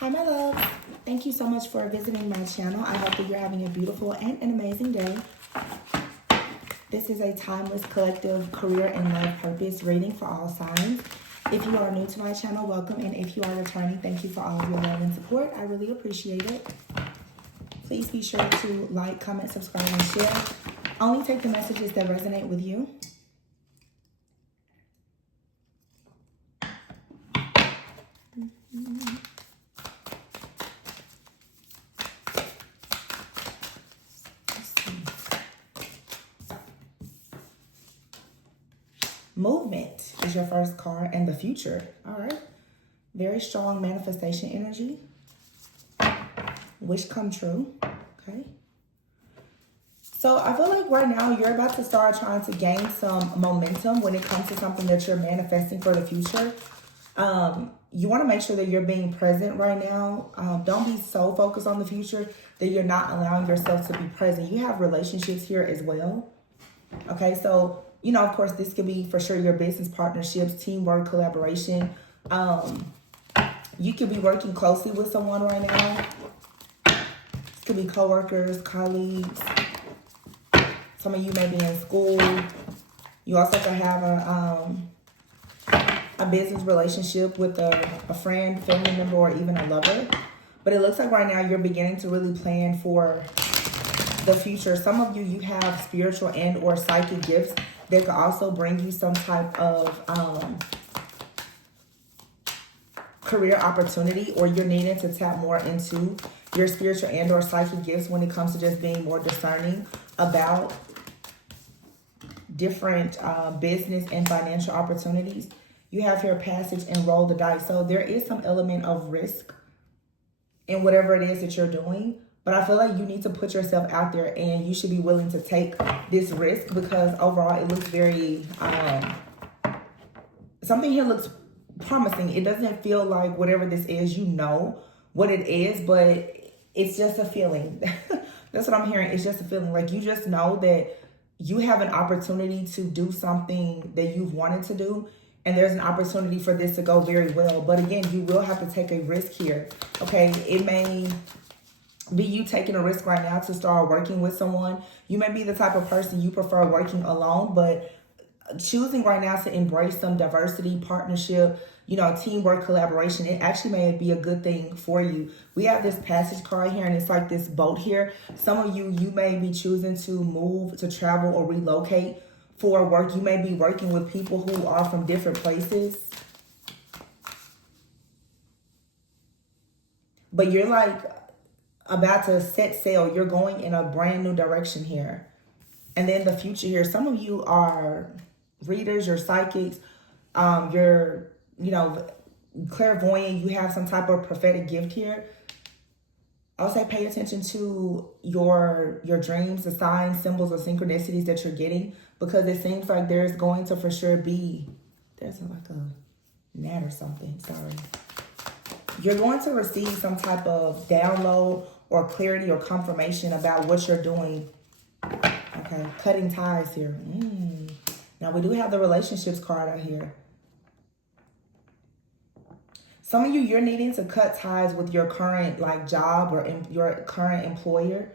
Hi, my love. Thank you so much for visiting my channel. I hope that you're having a beautiful and an amazing day. This is a timeless collective career and love purpose reading for all signs. If you are new to my channel, welcome. And if you are returning, thank you for all of your love and support. I really appreciate it. Please be sure to like, comment, subscribe, and share. Only take the messages that resonate with you. Movement is your first card, and the future. All right. Very strong manifestation energy. Wish come true. Okay. So I feel like right now you're about to start trying to gain some momentum when it comes to something that you're manifesting for the future. You want to make sure that you're being present right now. Don't be so focused on the future that you're not allowing yourself to be present. You have relationships here as well. Okay, so you know, of course, this could be for sure your business partnerships, teamwork, collaboration. You could be working closely with someone right now. This could be coworkers, colleagues. Some of you may be in school. You also could have a business relationship with a friend, family member, or even a lover. But it looks like right now you're beginning to really plan for the future. Some of you have spiritual and or psychic gifts that could also bring you some type of career opportunity, or you're needing to tap more into your spiritual and or psychic gifts when it comes to just being more discerning about different business and financial opportunities. You have here passage and roll the dice. So there is some element of risk in whatever it is that you're doing. But I feel like you need to put yourself out there, and you should be willing to take this risk because overall it looks very, something here looks promising. It doesn't feel like whatever this is, you know what it is, but it's just a feeling. That's what I'm hearing. It's just a feeling. Like you just know that you have an opportunity to do something that you've wanted to do. And there's an opportunity for this to go very well. But again, you will have to take a risk here. Okay, it may be you taking a risk right now to start working with someone. You may be the type of person you prefer working alone, but choosing right now to embrace some diversity, partnership, you know, teamwork, collaboration, it actually may be a good thing for you. We have this passage card here, and it's like this boat here. Some of you may be choosing to move, to travel, or relocate for work. You may be working with people who are from different places. But you're like about to set sail. You're going in a brand new direction here. And then the future here. Some of you are readers, you're psychics, you're, you know, clairvoyant. You have some type of prophetic gift here. I'll say pay attention to your dreams, the signs, symbols, or synchronicities that you're getting, because it seems like there's going to for sure be, there's like a gnat or something, sorry. You're going to receive some type of download or clarity or confirmation about what you're doing. Okay, cutting ties here. Now we do have the relationships card out here. Some of you, you're needing to cut ties with your current job or your current employer.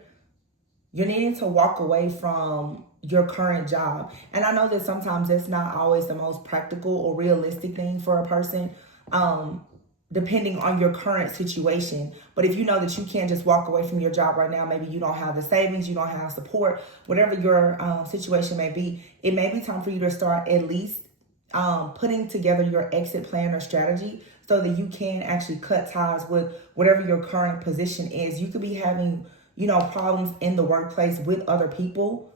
You're needing to walk away from your current job. And I know that sometimes it's not always the most practical or realistic thing for a person, depending on your current situation. But if you know that you can't just walk away from your job right now, maybe you don't have the savings, you don't have support, whatever your situation may be, it may be time for you to start at least putting together your exit plan or strategy so that you can actually cut ties with whatever your current position is. You could be having, you know, problems in the workplace with other people.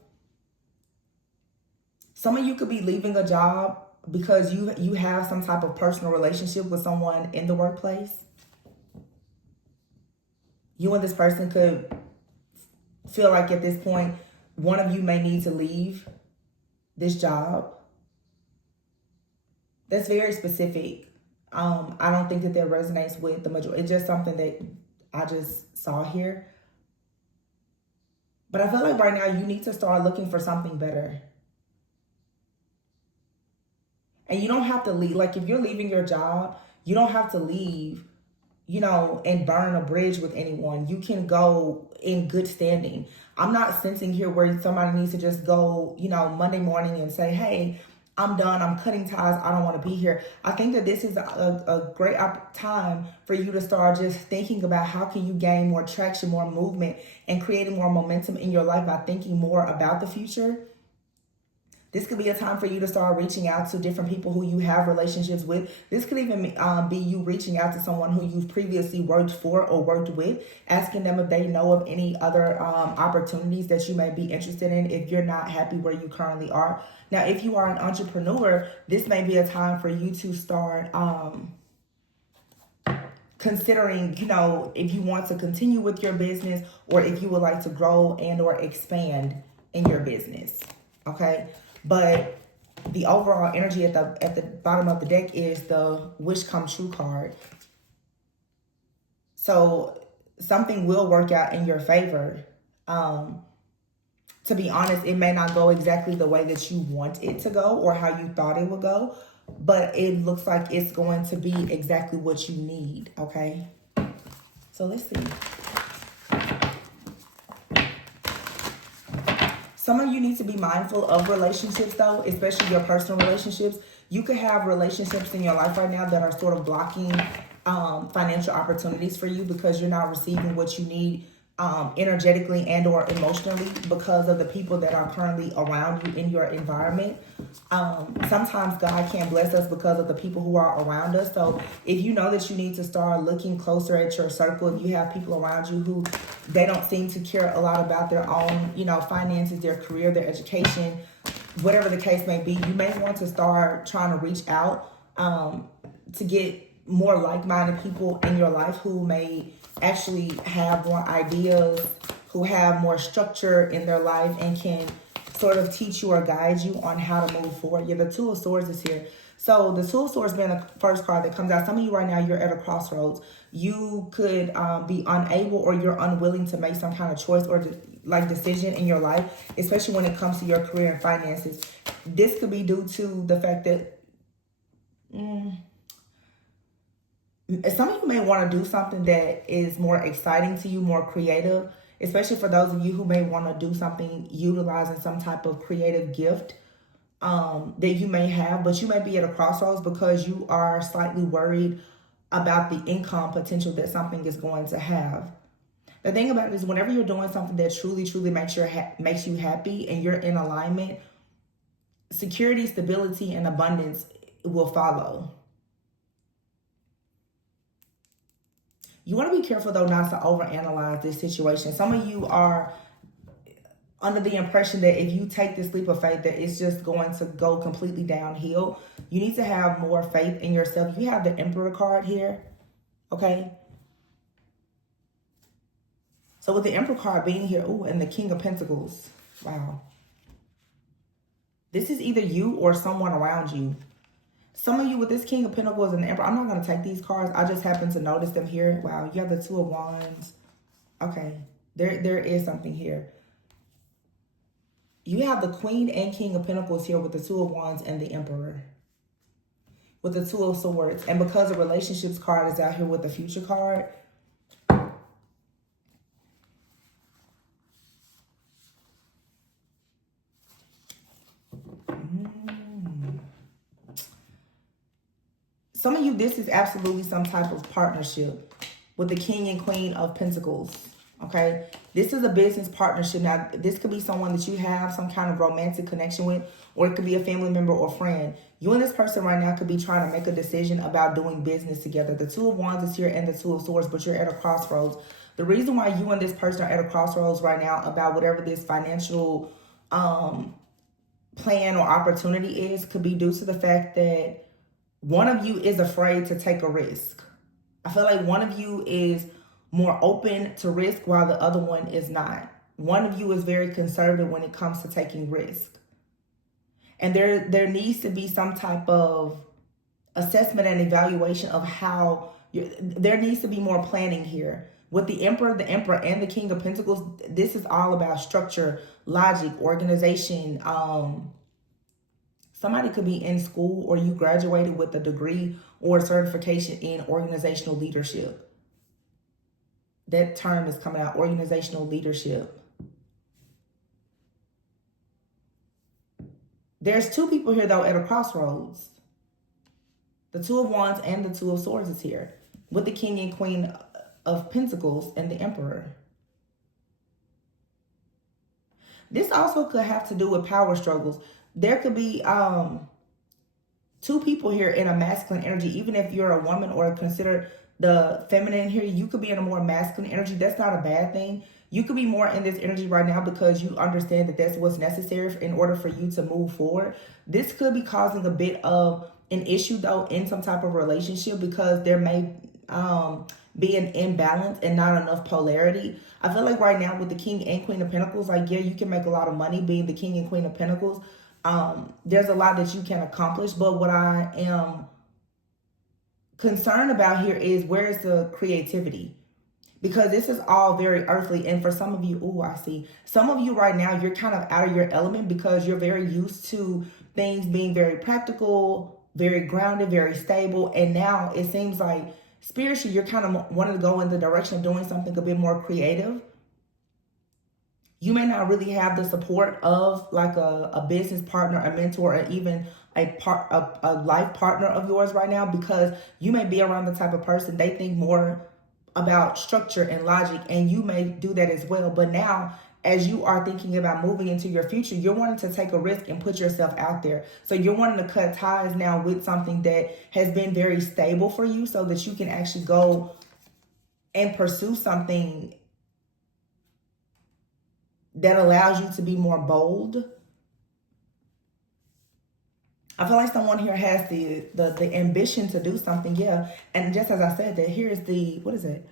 Some of you could be leaving a job because you have some type of personal relationship with someone in the workplace. You and this person could feel like at this point, one of you may need to leave this job. That's very specific. I don't think that resonates with the majority. It's just something that I just saw here. But I feel like right now you need to start looking for something better. And you don't have to leave. Like if you're leaving your job, you don't have to leave, you know, and burn a bridge with anyone. You can go in good standing. I'm not sensing here where somebody needs to just go, you know, Monday morning and say, hey, I'm done. I'm cutting ties. I don't want to be here. I think that this is a great time for you to start just thinking about how can you gain more traction, more movement, and creating more momentum in your life by thinking more about the future. This could be a time for you to start reaching out to different people who you have relationships with. This could even be you reaching out to someone who you've previously worked for or worked with, asking them if they know of any other opportunities that you may be interested in if you're not happy where you currently are. Now, if you are an entrepreneur, this may be a time for you to start considering, you know, if you want to continue with your business or if you would like to grow and or expand in your business. Okay. But the overall energy at the bottom of the deck is the wish come true card. So something will work out in your favor. To be honest, it may not go exactly the way that you want it to go or how you thought it would go, but it looks like it's going to be exactly what you need. Okay. So let's see. Some of you need to be mindful of relationships, though, especially your personal relationships. You could have relationships in your life right now that are sort of blocking financial opportunities for you because you're not receiving what you need energetically and or emotionally because of the people that are currently around you in your environment. Sometimes God can bless us because of the people who are around us. So if you know that you need to start looking closer at your circle, if you have people around you who they don't seem to care a lot about their own, you know, finances, their career, their education, whatever the case may be, you may want to start trying to reach out to get more like-minded people in your life who may actually have more ideas, who have more structure in their life and can sort of teach you or guide you on how to move forward. Yeah, the Two of Swords is here. So the Two of Swords being the first card that comes out, some of you right now, you're at a crossroads. You could be unable or you're unwilling to make some kind of choice or decision in your life, especially when it comes to your career and finances. This could be due to the fact that some of you may want to do something that is more exciting to you, more creative, especially for those of you who may want to do something utilizing some type of creative gift that you may have, but you may be at a crossroads because you are slightly worried about the income potential that something is going to have. The thing about it is whenever you're doing something that truly, truly makes you happy and you're in alignment, security, stability, and abundance will follow. You want to be careful, though, not to overanalyze this situation. Some of you are under the impression that if you take this leap of faith, that it's just going to go completely downhill. You need to have more faith in yourself. You have the Emperor card here, okay? So with the Emperor card being here, ooh, and the King of Pentacles, wow. This is either you or someone around you. Some of you with this King of Pentacles and the Emperor, I'm not going to take these cards. I just happen to notice them here. Wow, you have the Two of Wands. Okay, there is something here. You have the Queen and King of Pentacles here with the Two of Wands and the Emperor. With the Two of Swords. And because the relationships card is out here with the Future card, some of you, this is absolutely some type of partnership with the King and Queen of Pentacles, okay? This is a business partnership. Now, this could be someone that you have some kind of romantic connection with, or it could be a family member or friend. You and this person right now could be trying to make a decision about doing business together. The Two of Wands is here and the Two of Swords, but you're at a crossroads. The reason why you and this person are at a crossroads right now about whatever this financial plan or opportunity is could be due to the fact that one of you is afraid to take a risk. I feel like one of you is more open to risk while the other one is not. One of you is very conservative when it comes to taking risk. And there needs to be some type of assessment and evaluation of how there needs to be more planning here. With the Emperor, and the King of Pentacles, this is all about structure, logic, organization. Somebody could be in school or you graduated with a degree or a certification in organizational leadership. That term is coming out, organizational leadership. There's two people here, though, at a crossroads. The Two of Wands and the Two of Swords is here, with the King and Queen of Pentacles and the Emperor. This also could have to do with power struggles. There could be two people here in a masculine energy. Even if you're a woman or consider the feminine here, you could be in a more masculine energy. That's not a bad thing. You could be more in this energy right now because you understand that that's what's necessary in order for you to move forward. This could be causing a bit of an issue, though, in some type of relationship, because there may be an imbalance and not enough polarity. I feel like right now with the King and Queen of Pentacles, like, yeah, you can make a lot of money being the King and Queen of Pentacles. There's a lot that you can accomplish, but what I am concerned about here is, where is the creativity? Because this is all very earthly. And for some of you, oh, I see. Some of you right now, you're kind of out of your element because you're very used to things being very practical, very grounded, very stable. And now it seems like spiritually, you're kind of wanting to go in the direction of doing something a bit more creative. You may not really have the support of like a business partner, a mentor, or even a life partner of yours right now, because you may be around the type of person they think more about structure and logic, and you may do that as well. But now, as you are thinking about moving into your future, you're wanting to take a risk and put yourself out there. So you're wanting to cut ties now with something that has been very stable for you, so that you can actually go and pursue something that allows you to be more bold. I feel like someone here has the ambition to do something, yeah. And just as I said, that here's the, what is it?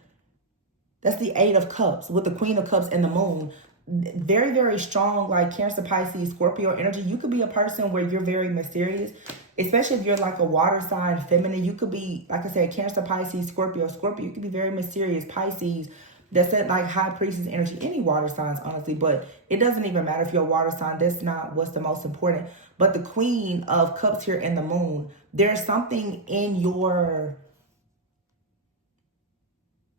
That's the Eight of Cups with the Queen of Cups and the Moon. Very, very strong, like Cancer, Pisces, Scorpio energy. You could be a person where you're very mysterious, especially if you're like a water sign, feminine. You could be, like I said, Cancer, Pisces, Scorpio. You could be very mysterious. Pisces, that's it, like High Priestess energy. Any water signs, honestly, but it doesn't even matter if you're a water sign. That's not what's the most important. But the Queen of Cups here and the Moon, there's something in your,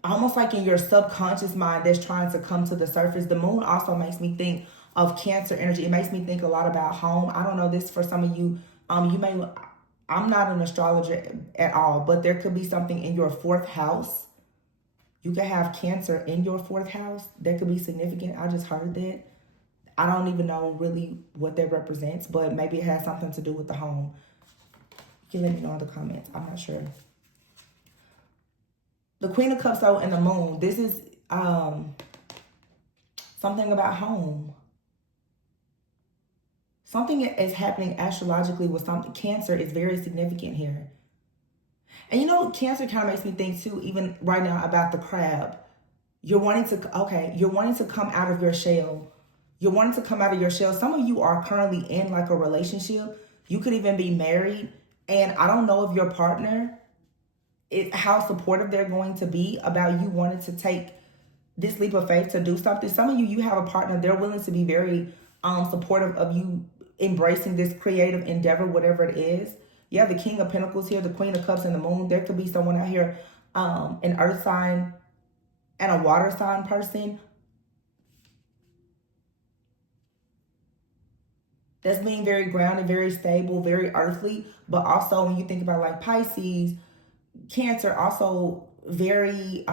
almost like in your subconscious mind, that's trying to come to the surface. The Moon also makes me think of Cancer energy. It makes me think a lot about home. I don't know, this for some of you, you may, I'm not an astrologer at all, but there could be something in your fourth house. You could have Cancer in your fourth house. That could be significant. I just heard that. I don't even know really what that represents, but maybe it has something to do with the home. You can let me know in the comments. I'm not sure. The Queen of Cups, though, and the Moon. This is something about home. Something is happening astrologically with something. Cancer is very significant here. And you know, Cancer kind of makes me think too, even right now, about the crab. You're wanting to come out of your shell. You're wanting to come out of your shell. Some of you are currently in like a relationship. You could even be married. And I don't know if your partner, how supportive they're going to be about you wanting to take this leap of faith to do something. Some of you, you have a partner, they're willing to be very supportive of you embracing this creative endeavor, whatever it is. Yeah, the King of Pentacles here, the Queen of Cups and the Moon. There could be someone out here, an earth sign and a water sign person, that's being very grounded, very stable, very earthly. But also when you think about like Pisces, Cancer, also very,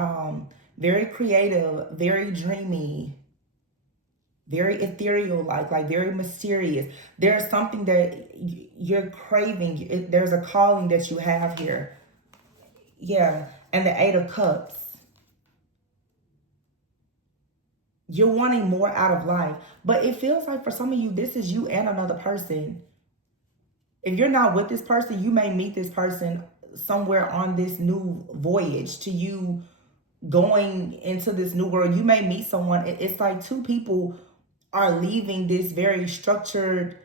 very creative, very dreamy, very ethereal, like very mysterious. There's something that you're craving. There's a calling that you have here. Yeah, and the Eight of Cups. You're wanting more out of life. But it feels like for some of you, this is you and another person. If you're not with this person, you may meet this person somewhere on this new voyage to you going into this new world. You may meet someone. It's like two people are leaving this very structured,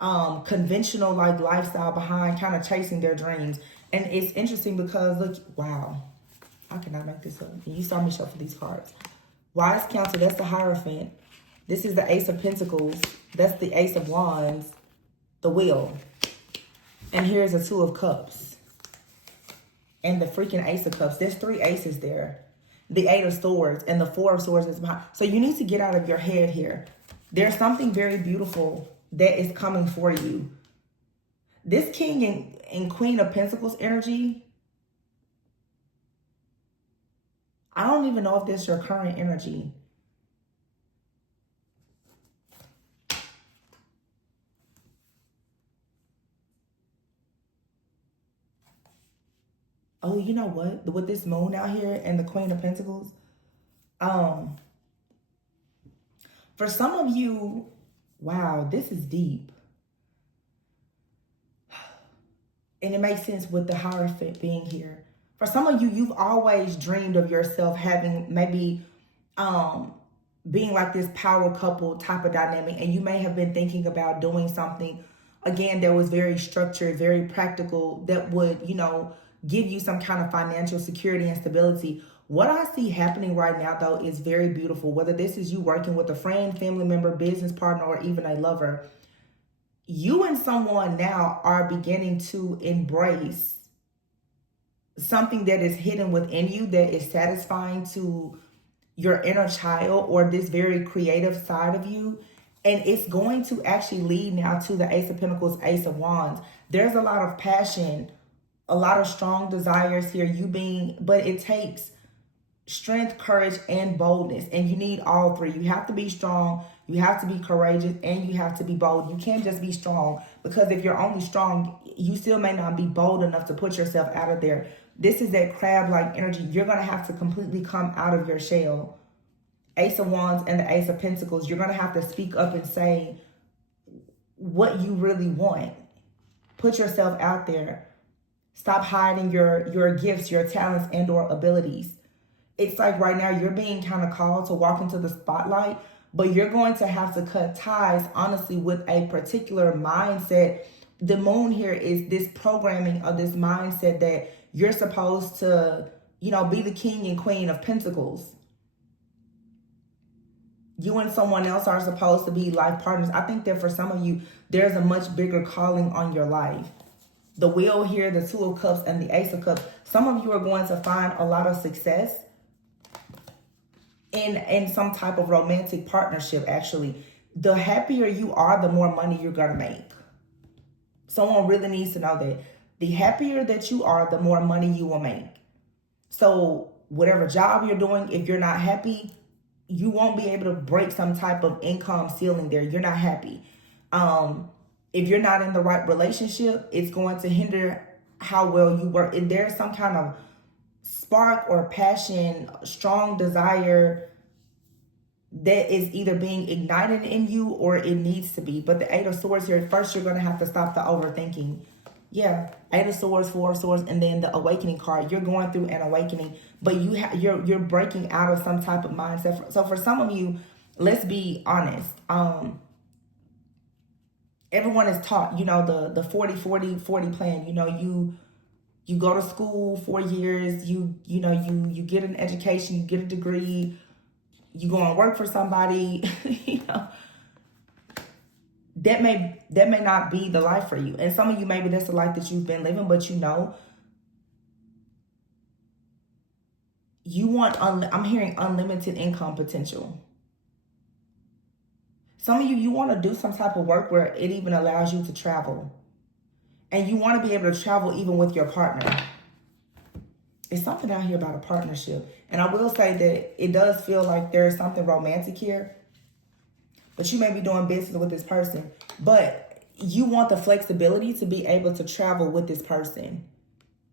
conventional like lifestyle behind, kind of chasing their dreams. And it's interesting because look, wow, I cannot make this up. You saw me shuffle these cards. Wise Counsel, that's the Hierophant. This is the Ace of Pentacles. That's the Ace of Wands, the Wheel. And here's the Two of Cups. And the freaking Ace of Cups. There's three aces there. the Eight of Swords and the Four of Swords is behind. So you need to get out of your head here. There's something very beautiful that is coming for you. This King and Queen of Pentacles energy, I don't even know if this is your current energy. Oh, you know what? With this moon out here and the Queen of Pentacles, for some of you, wow, this is deep. And it makes sense with the Hierophant being here. For some of you, you've always dreamed of yourself having maybe being like this power couple type of dynamic. And you may have been thinking about doing something, again, that was very structured, very practical, that would, you know, give you some kind of financial security and stability. What I see happening right now, though, is very beautiful. Whether this is you working with a friend, family member, business partner, or even a lover, you and someone now are beginning to embrace something that is hidden within you that is satisfying to your inner child or this very creative side of you. And it's going to actually lead now to the Ace of Pentacles, Ace of Wands. There's a lot of passion, a lot of strong desires here, but it takes strength, courage, and boldness. And you need all three. You have to be strong, you have to be courageous, and you have to be bold. You can't just be strong, because if you're only strong, you still may not be bold enough to put yourself out of there. This is that crab-like energy. You're going to have to completely come out of your shell. Ace of Wands and the Ace of Pentacles, you're going to have to speak up and say what you really want. Put yourself out there. Stop hiding your gifts, your talents, and or abilities. It's like right now you're being kind of called to walk into the spotlight, but you're going to have to cut ties, honestly, with a particular mindset. The moon here is this programming of this mindset that you're supposed to, you know, be the King and Queen of Pentacles. You and someone else are supposed to be life partners. I think that for some of you, there's a much bigger calling on your life. The Wheel here, the Two of Cups, and the Ace of Cups. Some of you are going to find a lot of success in some type of romantic partnership, actually. The happier you are, the more money you're going to make. Someone really needs to know that. The happier that you are, the more money you will make. So whatever job you're doing, if you're not happy, you won't be able to break some type of income ceiling there. You're not happy. If you're not in the right relationship, it's going to hinder how well you work. If there's some kind of spark or passion, strong desire that is either being ignited in you or it needs to be. But the Eight of Swords here, first you're going to have to stop the overthinking. Yeah, Eight of Swords, Four of Swords, and then the Awakening card. You're going through an awakening, but you're breaking out of some type of mindset. So for some of you, let's be honest. Everyone is taught, you know, the 40-40-40 plan. You know, you go to school 4 years, you get an education, you get a degree, you go and work for somebody, you know. That may not be the life for you. And some of you, maybe that's the life that you've been living, but you know, you want, I'm hearing unlimited income potential. Some of you, you want to do some type of work where it even allows you to travel. And you want to be able to travel even with your partner. It's something out here about a partnership. And I will say that it does feel like there's something romantic here. But you may be doing business with this person. But you want the flexibility to be able to travel with this person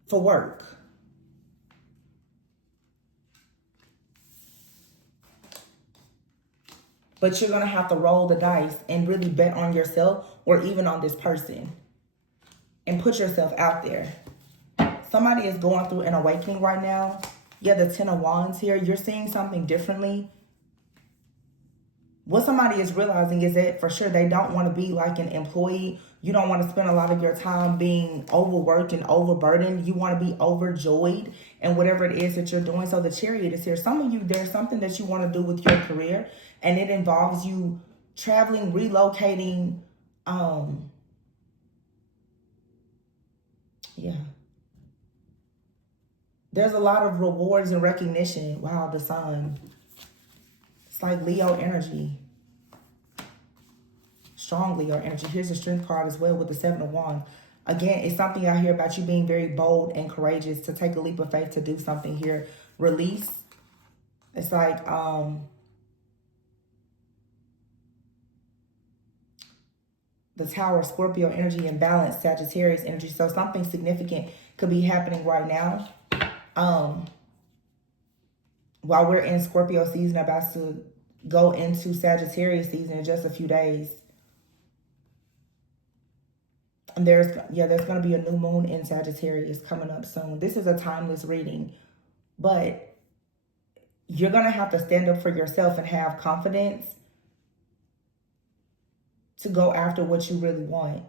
for work. But you're going to have to roll the dice and really bet on yourself or even on this person. And put yourself out there. Somebody is going through an awakening right now. Yeah, the Ten of Wands here. You're seeing something differently. What somebody is realizing is that for sure they don't want to be like an employee. You don't want to spend a lot of your time being overworked and overburdened. You want to be overjoyed in whatever it is that you're doing. So the Chariot is here. Some of you, there's something that you want to do with your career. And it involves you traveling, relocating. Yeah. There's a lot of rewards and recognition. Wow, the sun. It's like Leo energy. Strong Leo energy. Here's the strength card as well with the 7 of Wands. Again, it's something out here about you being very bold and courageous to take a leap of faith to do something here. Release. It's like the Tower, Scorpio energy, and balance, Sagittarius energy. So something significant could be happening right now. While we're in Scorpio season, about to go into Sagittarius season in just a few days. And there's going to be a new moon in Sagittarius coming up soon. This is a timeless reading, but you're going to have to stand up for yourself and have confidence to go after what you really want.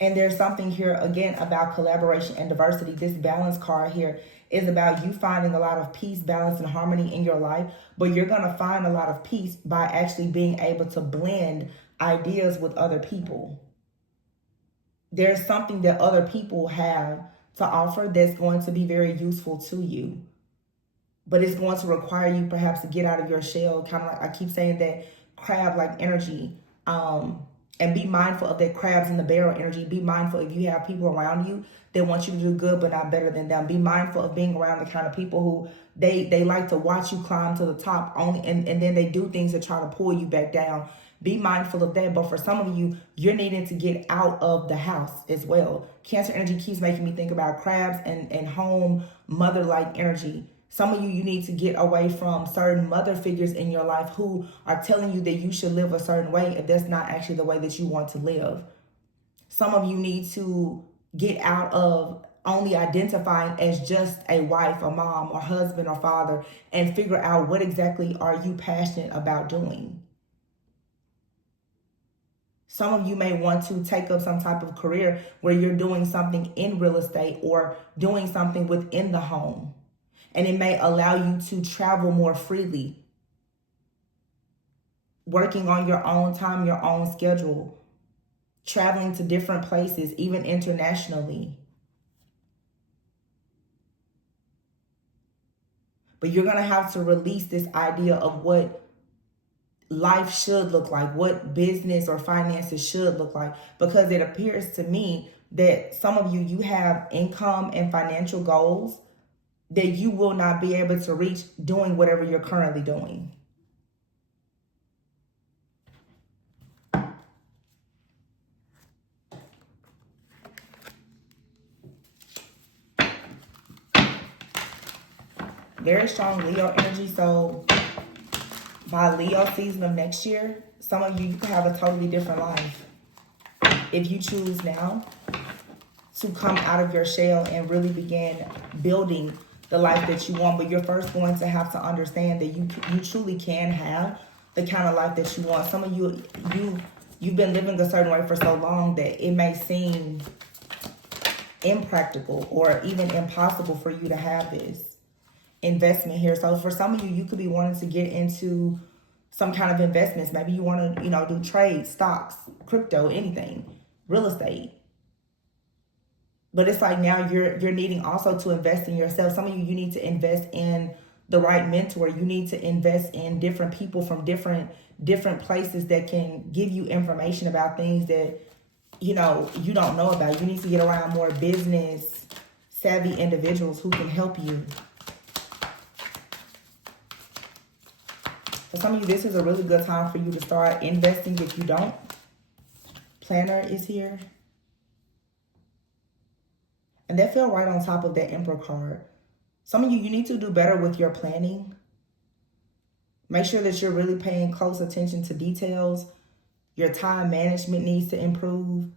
And there's something here, again, about collaboration and diversity. This balance card here is about you finding a lot of peace, balance, and harmony in your life. But you're going to find a lot of peace by actually being able to blend ideas with other people. There's something that other people have to offer that's going to be very useful to you. But it's going to require you perhaps to get out of your shell. Kind of like I keep saying that crab-like energy. And be mindful of that crabs in the barrel energy. Be mindful if you have people around you that want you to do good but not better than them. Be mindful of being around the kind of people who they like to watch you climb to the top only, and then they do things to try to pull you back down. Be mindful of that. But for some of you, you're needing to get out of the house as well. Cancer energy keeps making me think about crabs and home, mother-like energy. Some of you need to get away from certain mother figures in your life who are telling you that you should live a certain way if that's not actually the way that you want to live. Some of you need to get out of only identifying as just a wife, a mom, or husband, or father, and figure out what exactly are you passionate about doing. Some of you may want to take up some type of career where you're doing something in real estate or doing something within the home. And it may allow you to travel more freely, working on your own time, your own schedule, traveling to different places, even internationally. But you're going to have to release this idea of what life should look like, what business or finances should look like, because it appears to me that some of you have income and financial goals that you will not be able to reach doing whatever you're currently doing. Very strong Leo energy. So by Leo season of next year, some of you could have a totally different life. If you choose now to come out of your shell and really begin building the life that you want. But you're first going to have to understand that you truly can have the kind of life that you want. Some of you've been living a certain way for so long that it may seem impractical or even impossible for you to have this investment here. So for some of you, you could be wanting to get into some kind of investments. Maybe you want to, do trade, stocks, crypto, anything, real estate. But it's like now you're needing also to invest in yourself. Some of you need to invest in the right mentor. You need to invest in different people from different places that can give you information about things that, you don't know about. You need to get around more business savvy individuals who can help you. For some of you, this is a really good time for you to start investing. If you don't, planner is here. And that fell right on top of that Emperor card. Some of you need to do better with your planning. Make sure that you're really paying close attention to details. Your time management needs to improve.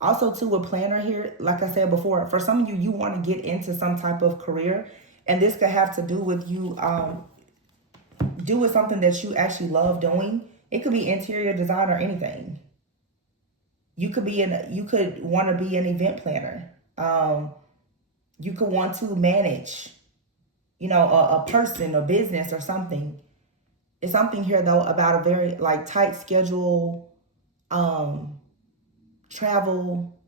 Also, too, a planner here, like I said before, for some of you, you want to get into some type of career. And this could have to do with you doing something that you actually love doing. It could be interior design or anything. You could want to be an event planner. You could want to manage, a person, a business or something. It's something here though about a very tight schedule, travel,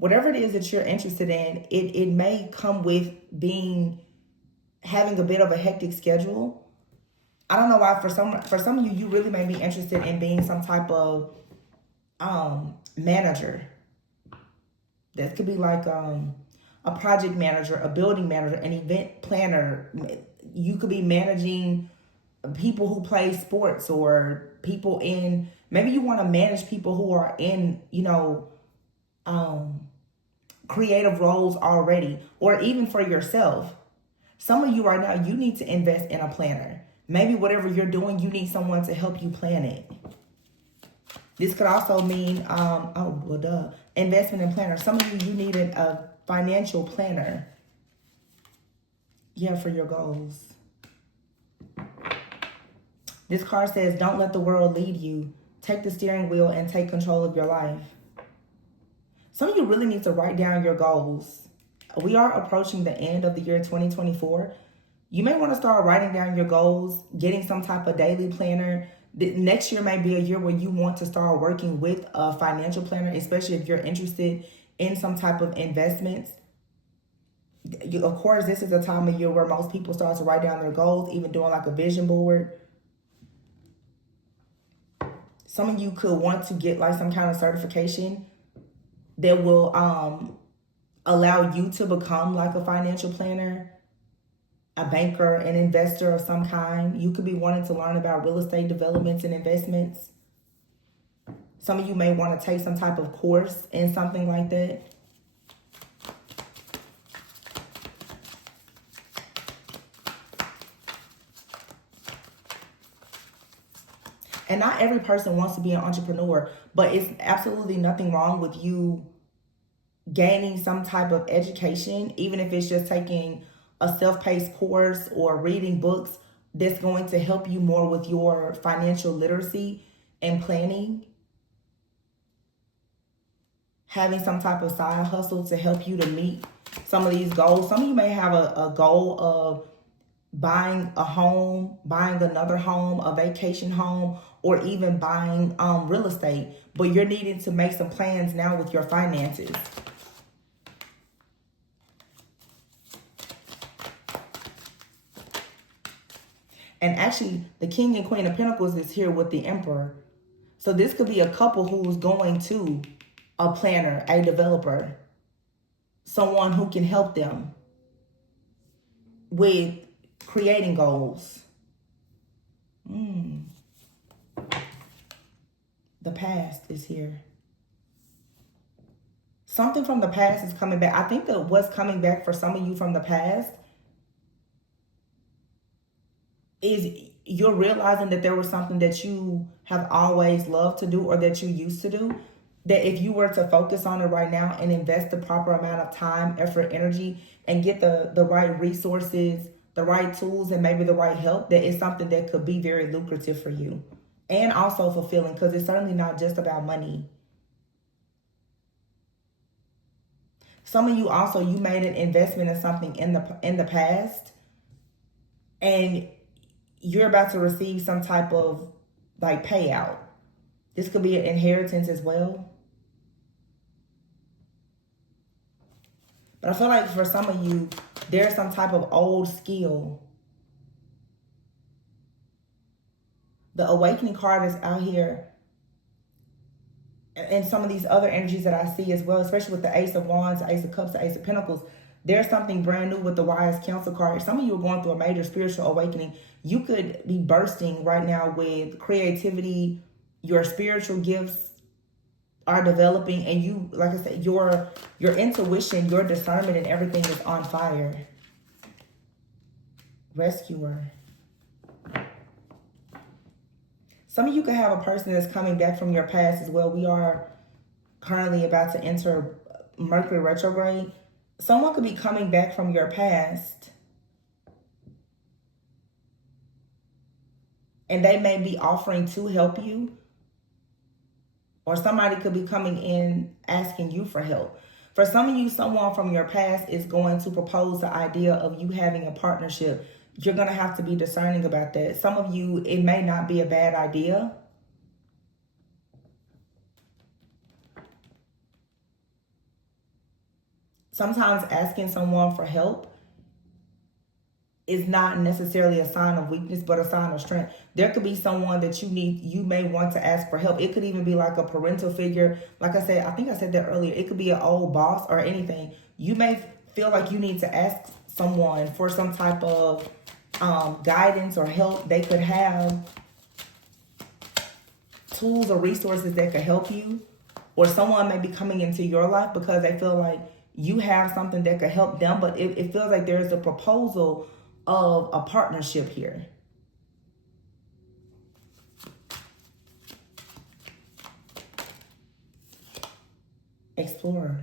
whatever it is that you're interested in, it may come with having a bit of a hectic schedule. I don't know why for some of you really may be interested in being some type of manager. That could be like a project manager, a building manager, an event planner. You could be managing people who play sports, or people maybe you want to manage people who are in, creative roles already, or even for yourself. Some of you right now, you need to invest in a planner. Maybe whatever you're doing, you need someone to help you plan it. This could also mean, investment in planner. Some of you need a financial planner. Yeah, for your goals. This card says, don't let the world lead you. Take the steering wheel and take control of your life. Some of you really need to write down your goals. We are approaching the end of the year 2024. You may want to start writing down your goals, getting some type of daily planner. Next year may be a year where you want to start working with a financial planner, especially if you're interested in some type of investments. Of course, this is a time of year where most people start to write down their goals, even doing like a vision board. Some of you could want to get like some kind of certification that will allow you to become like a financial planner, a banker, an investor of some kind. You could be wanting to learn about real estate developments and investments. Some of you may want to take some type of course in something like that. And not every person wants to be an entrepreneur, but it's absolutely nothing wrong with you gaining some type of education, even if it's just taking a self-paced course or reading books that's going to help you more with your financial literacy and planning. Having some type of side hustle to help you to meet some of these goals. Some of you may have a goal of buying a home, buying another home, a vacation home, or even buying real estate. But you're needing to make some plans now with your finances. And actually, the King and Queen of Pentacles is here with the Emperor. So this could be a couple who's going to a planner, a developer, someone who can help them with creating goals. The past is here. Something from the past is coming back. I think that what's coming back for some of you from the past is you're realizing that there was something that you have always loved to do, or that you used to do, that if you were to focus on it right now and invest the proper amount of time, effort, energy, and get the right resources, the right tools, and maybe the right help, that is something that could be very lucrative for you and also fulfilling, because it's certainly not just about money. Some of you also, you made an investment in something in the past, and you're about to receive some type of like payout. This could be an inheritance as well. But I feel like for some of you, there's some type of old skill. The Awakening card is out here. And some of these other energies that I see as well, especially with the Ace of Wands, the Ace of Cups, the Ace of Pentacles, there's something brand new with the Wise Counsel card. Some of you are going through a major spiritual awakening. You could be bursting right now with creativity. Your spiritual gifts are developing, and you, like I said, your intuition, your discernment, and everything is on fire. Rescuer. Some of you could have a person that's coming back from your past as well. We are currently about to enter Mercury retrograde. Someone could be coming back from your past, and they may be offering to help you. Or somebody could be coming in asking you for help. For some of you, someone from your past is going to propose the idea of you having a partnership. You're going to have to be discerning about that. Some of you, it may not be a bad idea. sometimes asking someone for help is not necessarily a sign of weakness, but a sign of strength. There could be someone that you may want to ask for help. It could even be like a parental figure. Like I said, I think I said that earlier. It could be an old boss or anything. You may feel like you need to ask someone for some type of guidance or help. They could have tools or resources that could help you. Or someone may be coming into your life because they feel like you have something that could help them. But it feels like there's a proposal of a partnership here. Explorer.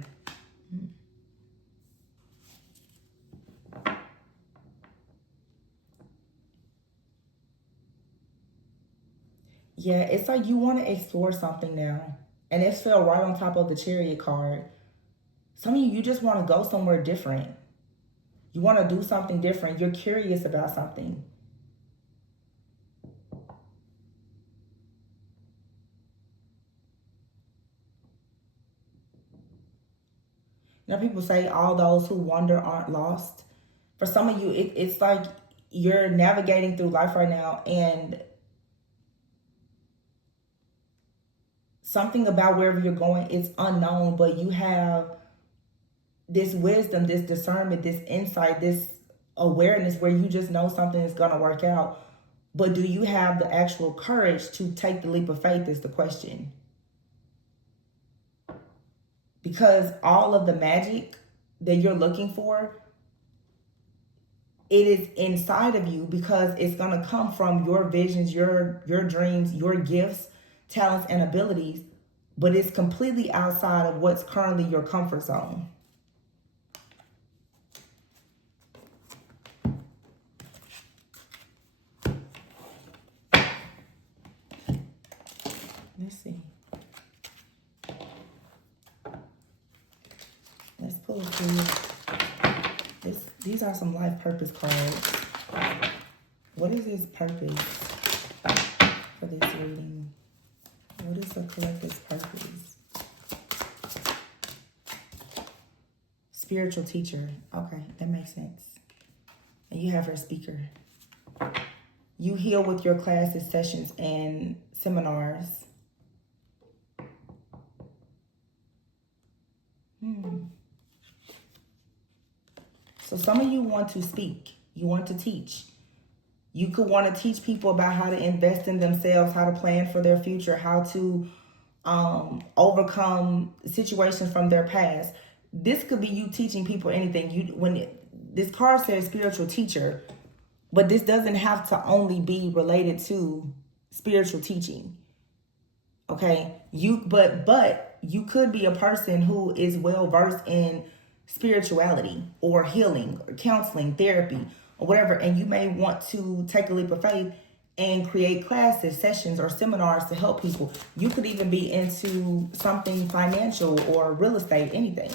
Yeah, it's like you want to explore something now. And it fell right on top of the Chariot card. Some of you just want to go somewhere different. You want to do something different. You're curious about something. Now, people say all those who wander aren't lost. For some of you, it's like you're navigating through life right now and something about wherever you're going is unknown, but you have this wisdom, this discernment, this insight, this awareness where you just know something is going to work out. But do you have the actual courage to take the leap of faith is the question. Because all of the magic that you're looking for, it is inside of you because it's going to come from your visions, your dreams, your gifts, talents, and abilities. But it's completely outside of what's currently your comfort zone. Let's see. Let's pull a few. These are some life purpose cards. What is his purpose for this reading? What is the collective's purpose? Spiritual teacher. Okay, that makes sense. And you have her speaker. You heal with your classes, sessions, and seminars. So some of you want to speak. You want to teach. You could want to teach people about how to invest in themselves, how to plan for their future, how to overcome situations from their past. This could be you teaching people anything. This card says spiritual teacher, but this doesn't have to only be related to spiritual teaching. Okay, but you could be a person who is well versed in spirituality or healing or counseling, therapy, or whatever, and you may want to take a leap of faith and create classes, sessions, or seminars to help people. You could even be into something financial or real estate, anything.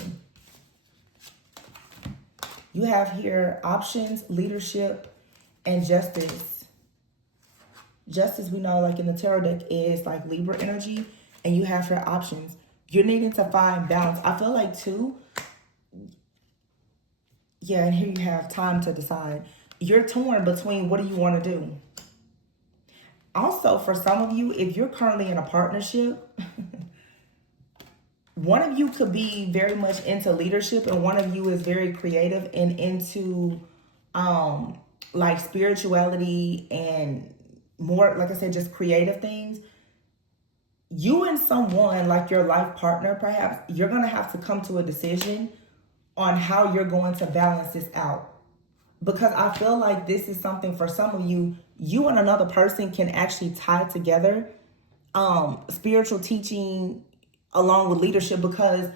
You have here options, leadership, and justice. Justice, we know, like in the tarot deck, is like Libra energy, and you have your options. You're needing to find balance. I feel like too, yeah, and here you have time to decide. You're torn between what do you want to do. Also, for some of you, if you're currently in a partnership, one of you could be very much into leadership and one of you is very creative and into like spirituality and more, like I said, just creative things. You and someone like your life partner, perhaps, you're going to have to come to a decision on how you're going to balance this out. Because I feel like this is something for some of you, you and another person can actually tie together spiritual teaching along with leadership, because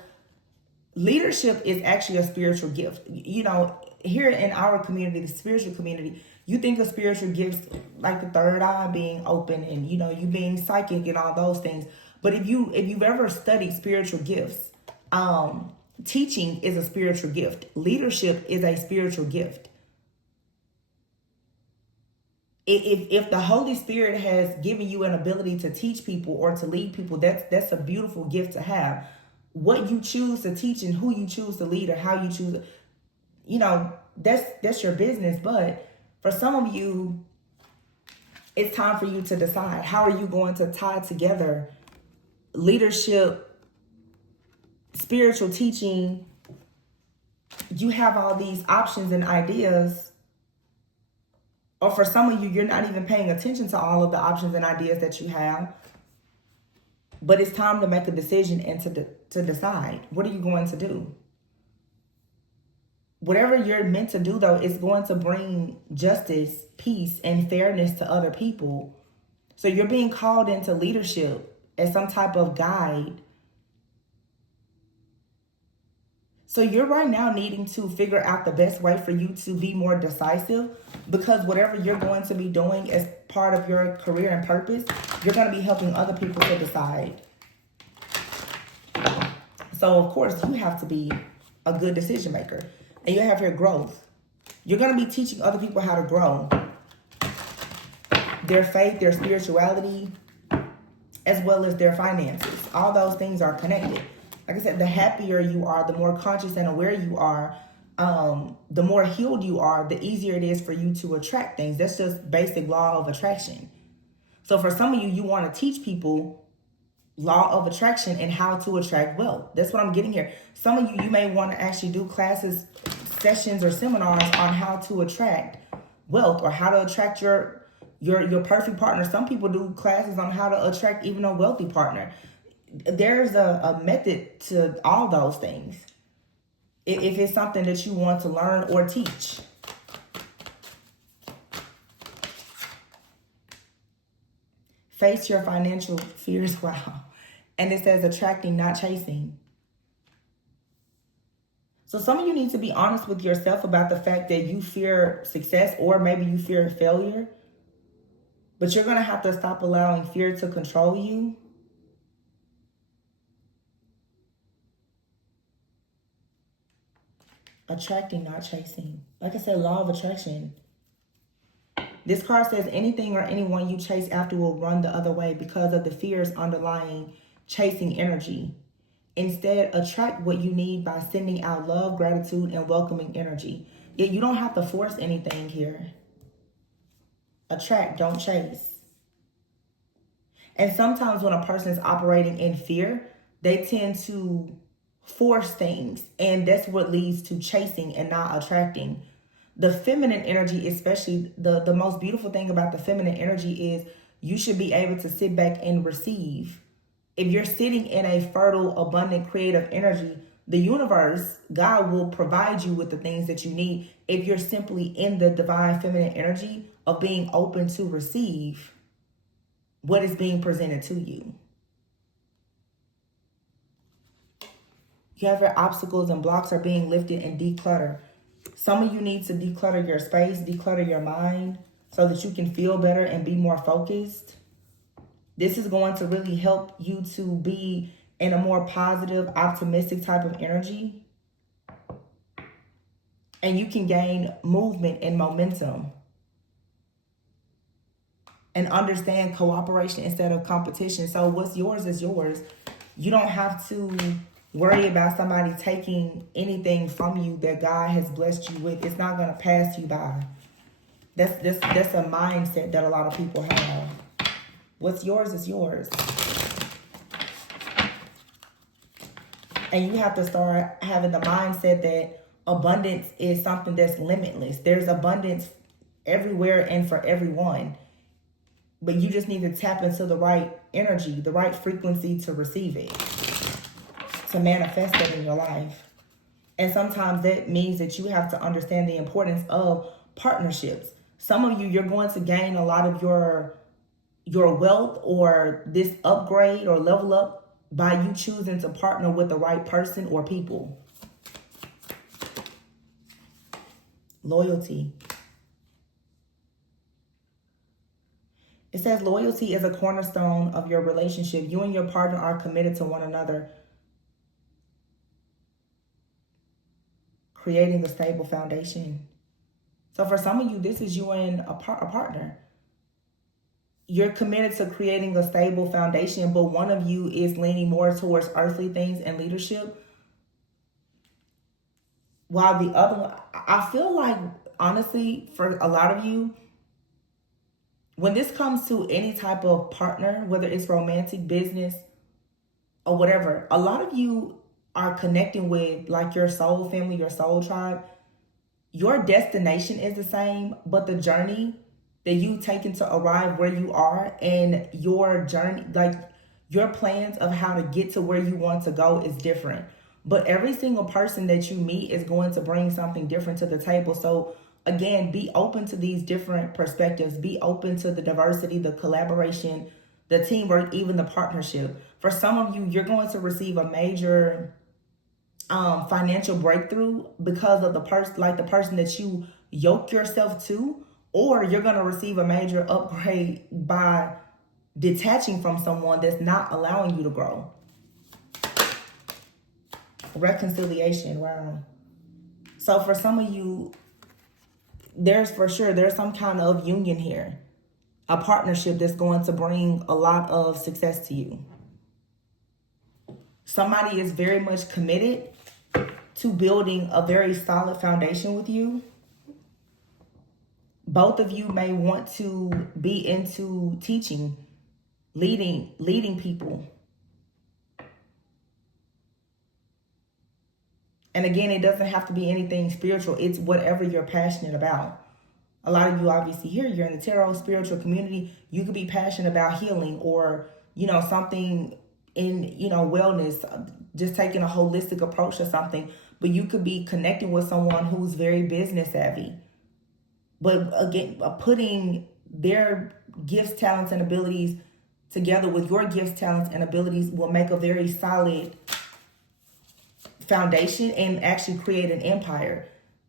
leadership is actually a spiritual gift. You know, here in our community, the spiritual community, you think of spiritual gifts like the third eye being open and, you know, you being psychic and all those things. But if you've ever studied spiritual gifts, teaching is a spiritual gift. Leadership is a spiritual gift. If the Holy Spirit has given you an ability to teach people or to lead people, that's a beautiful gift to have. what you choose to teach and who you choose to lead or how you choose, that's your business. But for some of you, it's time for you to decide, how are you going to tie together leadership, spiritual teaching? You have all these options and ideas. Or for some of you, you're not even paying attention to all of the options and ideas that you have. But it's time to make a decision and to decide. What are you going to do? Whatever you're meant to do, though, is going to bring justice, peace, and fairness to other people. So you're being called into leadership as some type of guide. So you're right now needing to figure out the best way for you to be more decisive, because whatever you're going to be doing as part of your career and purpose, you're going to be helping other people to decide. So, of course, you have to be a good decision maker, and you have your growth. You're going to be teaching other people how to grow their faith, their spirituality, as well as their finances. All those things are connected. Like I said, the happier you are, the more conscious and aware you are, the more healed you are, the easier it is for you to attract things. That's just basic law of attraction. So for some of you, you want to teach people law of attraction and how to attract wealth. That's what I'm getting here. Some of you may want to actually do classes, sessions, or seminars on how to attract wealth or how to attract your perfect partner. Some people do classes on how to attract even a wealthy partner. There's a method to all those things, if it's something that you want to learn or teach. Face your financial fears. Wow. And it says attracting, not chasing. So some of you need to be honest with yourself about the fact that you fear success, or maybe you fear failure. But you're going to have to stop allowing fear to control you. Attracting, not chasing. Like I said, law of attraction. This card says anything or anyone you chase after will run the other way because of the fears underlying chasing energy. Instead, attract what you need by sending out love, gratitude, and welcoming energy. Yet you don't have to force anything here. Attract, don't chase. And sometimes when a person is operating in fear, they tend to force things, and that's what leads to chasing and not attracting. The feminine energy, especially the most beautiful thing about the feminine energy is you should be able to sit back and receive. If you're sitting in a fertile, abundant, creative energy, the universe, God, will provide you with the things that you need if you're simply in the divine feminine energy of being open to receive what is being presented to you. You have your obstacles and blocks are being lifted and decluttered. Some of you need to declutter your space, declutter your mind so that you can feel better and be more focused. This is going to really help you to be in a more positive, optimistic type of energy. And you can gain movement and momentum. And understand cooperation instead of competition. So what's yours is yours. You don't have to worry about somebody taking anything from you that God has blessed you with. It's not going to pass you by. That's a mindset that a lot of people have. What's yours is yours. And you have to start having the mindset that abundance is something that's limitless. There's abundance everywhere and for everyone. But you just need to tap into the right energy, the right frequency to receive it, to manifest it in your life. And sometimes that means that you have to understand the importance of partnerships. Some of you, you're going to gain a lot of your wealth or this upgrade or level up by you choosing to partner with the right person or people. Loyalty. It says loyalty is a cornerstone of your relationship. You and your partner are committed to one another, creating a stable foundation. So for some of you, this is you and a partner. you're committed to creating a stable foundation, but one of you is leaning more towards earthly things and leadership, while the other one, I feel like, honestly, for a lot of you, when this comes to any type of partner, whether it's romantic, business, or whatever, a lot of you are connecting with like your soul family, your soul tribe. Your destination is the same, but the journey that you taken to arrive where you are, and your journey, like your plans of how to get to where you want to go, is different. But every single person that you meet is going to bring something different to the table. So again, be open to these different perspectives. Be open to the diversity, the collaboration, the teamwork, even the partnership. For some of you, you're going to receive a major financial breakthrough because of the person that you yoke yourself to, or you're going to receive a major upgrade by detaching from someone that's not allowing you to grow. Reconciliation. Wow. So for some of you, there's some kind of union here, a partnership that's going to bring a lot of success to you. Somebody is very much committed to building a very solid foundation with you. Both of you may want to be into teaching, leading people. And again, it doesn't have to be anything spiritual. It's whatever you're passionate about. A lot of you obviously here, you're in the tarot spiritual community. You could be passionate about healing, or, something in, wellness, just taking a holistic approach to something. But you could be connecting with someone who's very business savvy. But again, putting their gifts, talents, and abilities together with your gifts, talents, and abilities will make a very solid foundation and actually create an empire.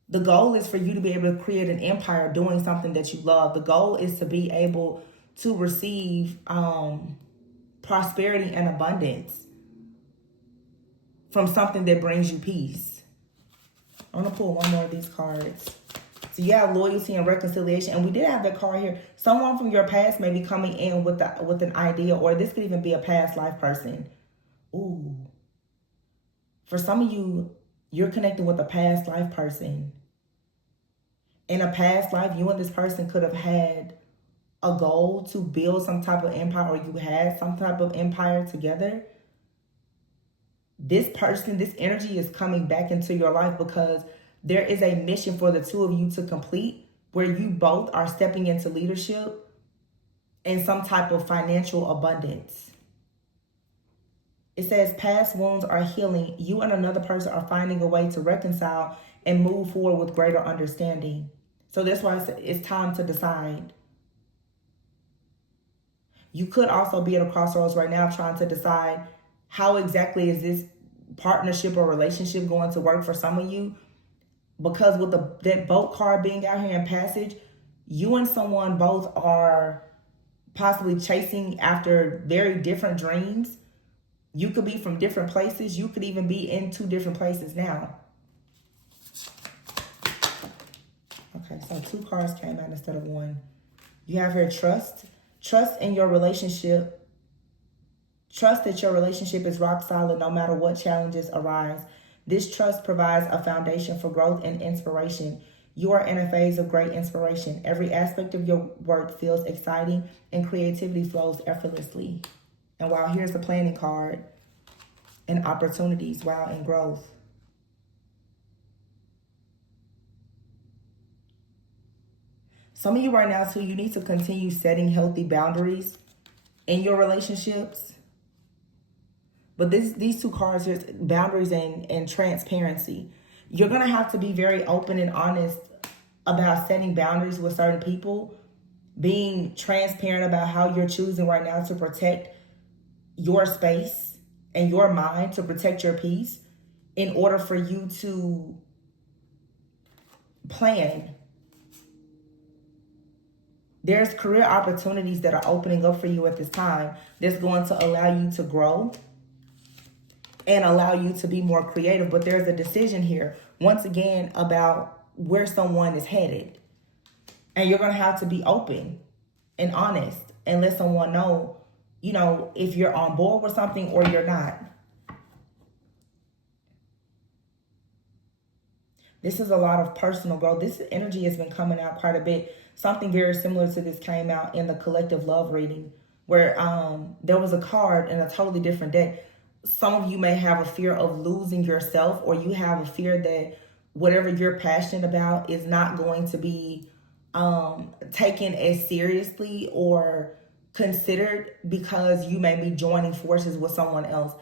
The goal is for you to be able to create an empire doing something that you love. The goal is to be able to receive prosperity and abundance from something that brings you peace. I'm going to pull one more of these cards. So you have loyalty and reconciliation. And we did have that card here. Someone from your past may be coming in with an idea, or this could even be a past life person. Ooh. For some of you, you're connecting with a past life person. In a past life, you and this person could have had a goal to build some type of empire, or you had some type of empire together. This person, this energy is coming back into your life because there is a mission for the two of you to complete, where you both are stepping into leadership and some type of financial abundance. It says past wounds are healing. You and another person are finding a way to reconcile and move forward with greater understanding. So that's why it's time to decide. You could also be at a crossroads right now trying to decide how exactly is this partnership or relationship going to work for some of you. Because with that boat card being out here in passage, you and someone both are possibly chasing after very different dreams. You could be from different places. You could even be in two different places now. Okay, so two cards came out instead of one. You have here trust. Trust in your relationship. Trust that your relationship is rock solid no matter what challenges arise. This trust provides a foundation for growth and inspiration. You are in a phase of great inspiration. Every aspect of your work feels exciting and creativity flows effortlessly. And wow, here's the planning card. And opportunities, wow, and growth. Some of you right now, too, you need to continue setting healthy boundaries in your relationships. But these two cards here, boundaries and transparency. You're going to have to be very open and honest about setting boundaries with certain people. Being transparent about how you're choosing right now to protect your space and your mind, to protect your peace, in order for you to plan. There's career opportunities that are opening up for you at this time that's going to allow you to grow and allow you to be more creative. But there's a decision here, once again, about where someone is headed. And you're going to have to be open. and honest and let someone know, you know, if you're on board with something or you're not. This is a lot of personal growth. This energy has been coming out quite a bit. Something very similar to this came out in the collective love reading, where there was a card in a totally different deck. Some of you may have a fear of losing yourself, or you have a fear that whatever you're passionate about is not going to be taken as seriously or considered because you may be joining forces with someone else.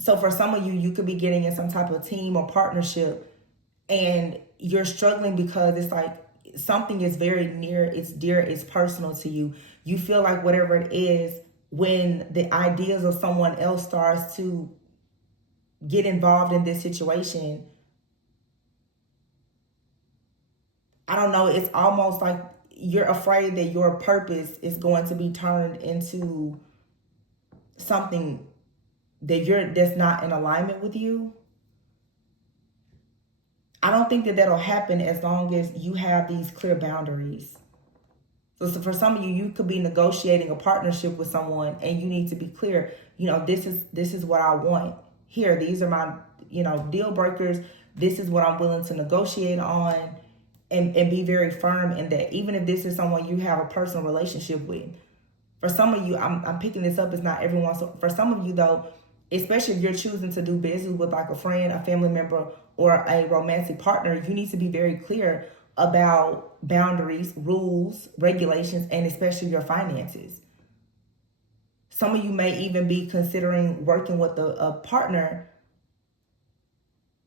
So for some of you, you could be getting in some type of team or partnership, and you're struggling because it's like something is very near, it's dear, it's personal to you. You feel like whatever it is, when the ideas of someone else starts to get involved in this situation, I don't know, it's almost like you're afraid that your purpose is going to be turned into something that's not in alignment with you. I don't think that that'll happen as long as you have these clear boundaries. So for some of you, you could be negotiating a partnership with someone and you need to be clear, you know, this is what I want. Here, these are my, you know, deal breakers. This is what I'm willing to negotiate on, and be very firm in that, even if this is someone you have a personal relationship with. For some of you, I'm picking this up, it's not everyone. So for some of you though, especially if you're choosing to do business with like a friend, a family member, or a romantic partner, you need to be very clear about boundaries, rules, regulations, and especially your finances. Some of you may even be considering working with a partner,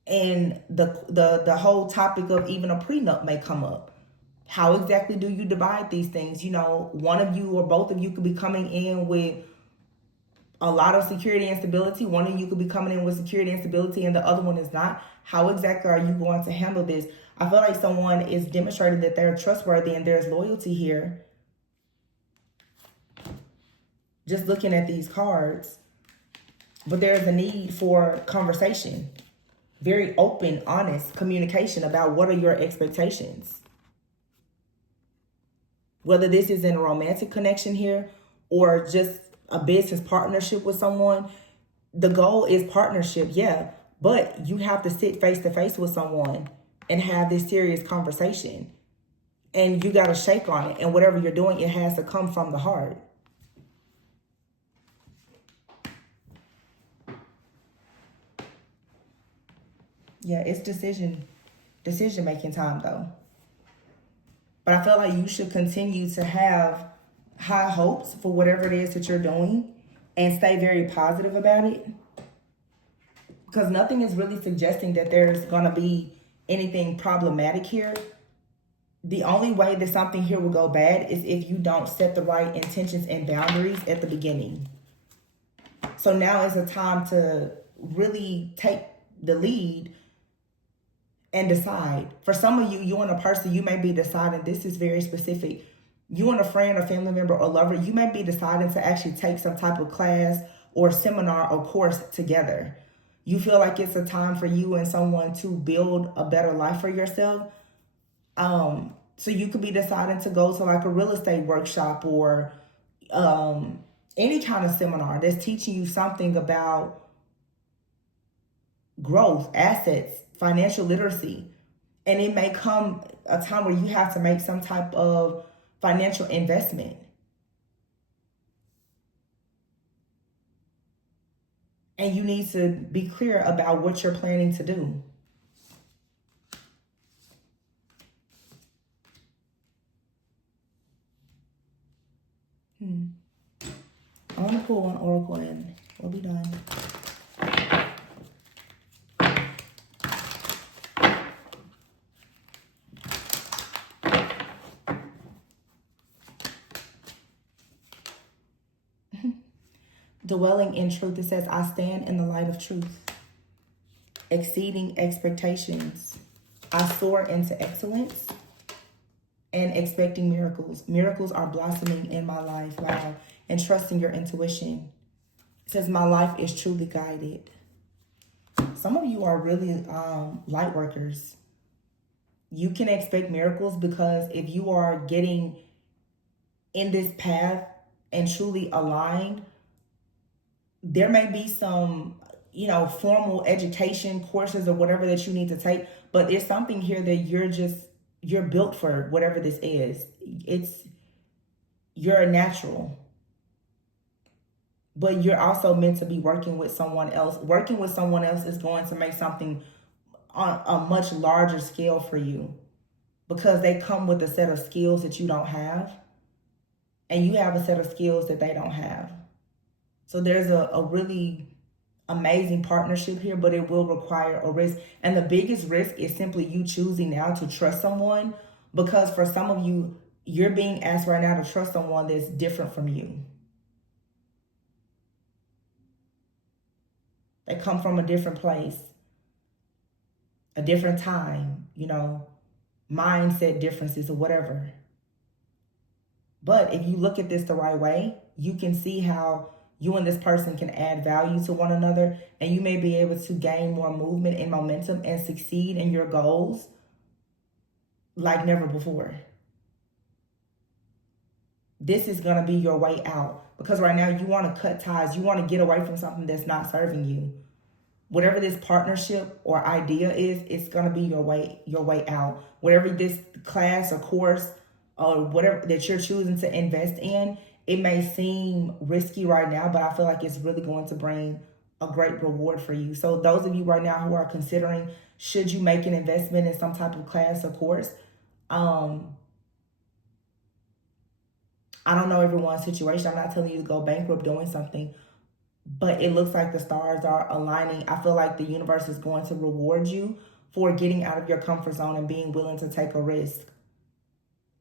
and the whole topic of even a prenup may come up. How exactly do you divide these things? You know, one of you or both of you could be coming in with a lot of security and stability. One of you could be coming in with security and stability and the other one is not. How exactly are you going to handle this? I feel like someone is demonstrating that they're trustworthy and there's loyalty here. Just looking at these cards. But there's a need for conversation. Very open, honest communication about what are your expectations. Whether this is in a romantic connection here or just a business partnership with someone, the goal is partnership, yeah. But you have to sit face to face with someone and have this serious conversation. And you got to shake on it. And whatever you're doing, it has to come from the heart. Yeah, it's decision-making time, though. But I feel like you should continue to have high hopes for whatever it is that you're doing and stay very positive about it. Because nothing is really suggesting that there's going to be anything problematic here. The only way that something here will go bad is if you don't set the right intentions and boundaries at the beginning. So now is a time to really take the lead and decide. For some of you, you and a person, you may be deciding, this is very specific. You and a friend or family member or lover, you may be deciding to actually take some type of class or seminar or course together. You feel like it's a time for you and someone to build a better life for yourself. So you could be deciding to go to like a real estate workshop or any kind of seminar that's teaching you something about growth, assets, financial literacy. And it may come a time where you have to make some type of financial investment. And you need to be clear about what you're planning to do. I want to pull one oracle and we'll be done. Dwelling in truth, it says, I stand in the light of truth, exceeding expectations. I soar into excellence and expecting miracles. Miracles are blossoming in my life. Wow. And trusting your intuition. It says, my life is truly guided. Some of you are really light workers. You can expect miracles because if you are getting in this path and truly aligned, there may be some, you know, formal education courses or whatever that you need to take, but there's something here that you're built for whatever this is. You're a natural, but you're also meant to be working with someone else. Working with someone else is going to make something on a much larger scale for you, because they come with a set of skills that you don't have, and you have a set of skills that they don't have. So there's a really amazing partnership here, but it will require a risk. And the biggest risk is simply you choosing now to trust someone, because for some of you, you're being asked right now to trust someone that's different from you. They come from a different place, a different time, you know, mindset differences or whatever. But if you look at this the right way, you can see how you and this person can add value to one another, and you may be able to gain more movement and momentum and succeed in your goals like never before. This is going to be your way out, because right now you want to cut ties. You want to get away from something that's not serving you. Whatever this partnership or idea is, it's going to be your way out. Whatever this class or course or whatever that you're choosing to invest in, it may seem risky right now, but I feel like it's really going to bring a great reward for you. So those of you right now who are considering, should you make an investment in some type of class or course, I don't know everyone's situation. I'm not telling you to go bankrupt doing something, but it looks like the stars are aligning. I feel like the universe is going to reward you for getting out of your comfort zone and being willing to take a risk.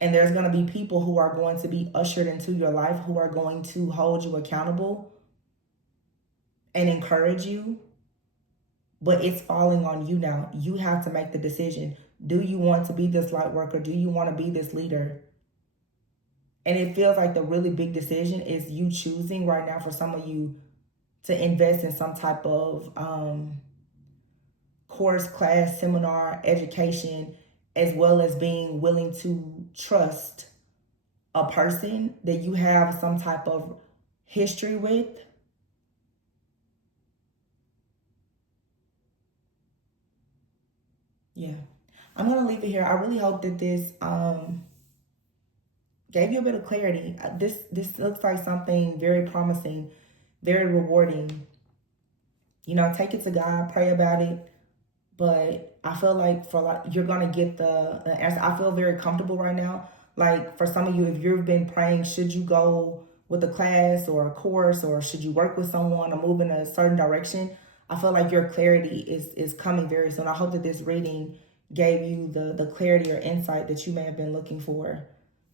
And there's going to be people who are going to be ushered into your life, who are going to hold you accountable and encourage you. But it's falling on you now. You have to make the decision. Do you want to be this light worker? Do you want to be this leader? And it feels like the really big decision is you choosing right now, for some of you, to invest in some type of course, class, seminar, education, as well as being willing to trust a person that you have some type of history with. Yeah, I'm going to leave it here. I really hope that this gave you a bit of clarity. This looks like something very promising, very rewarding. You know, take it to God, pray about it. But I feel like you're gonna get the answer. I feel very comfortable right now. Like for some of you, if you've been praying, should you go with a class or a course, or should you work with someone or move in a certain direction? I feel like your clarity is coming very soon. I hope that this reading gave you the clarity or insight that you may have been looking for.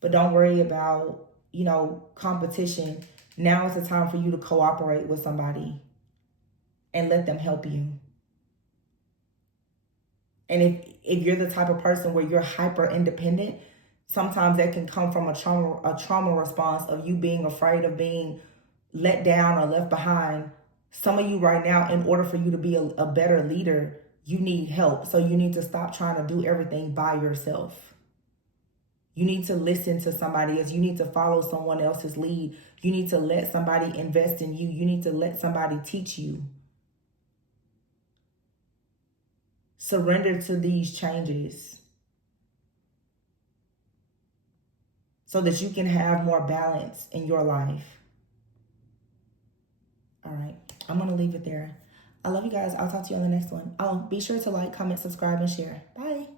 But don't worry about, you know, competition. Now is the time for you to cooperate with somebody and let them help you. And if you're the type of person where you're hyper independent, sometimes that can come from a trauma response of you being afraid of being let down or left behind. Some of you right now, in order for you to be a better leader, you need help. So you need to stop trying to do everything by yourself. You need to listen to somebody else. You need to follow someone else's lead. You need to let somebody invest in you. You need to let somebody teach you. Surrender to these changes so that you can have more balance in your life. All right, I'm going to leave it there. I love you guys. I'll talk to you on the next one. Oh, be sure to like, comment, subscribe, and share. Bye.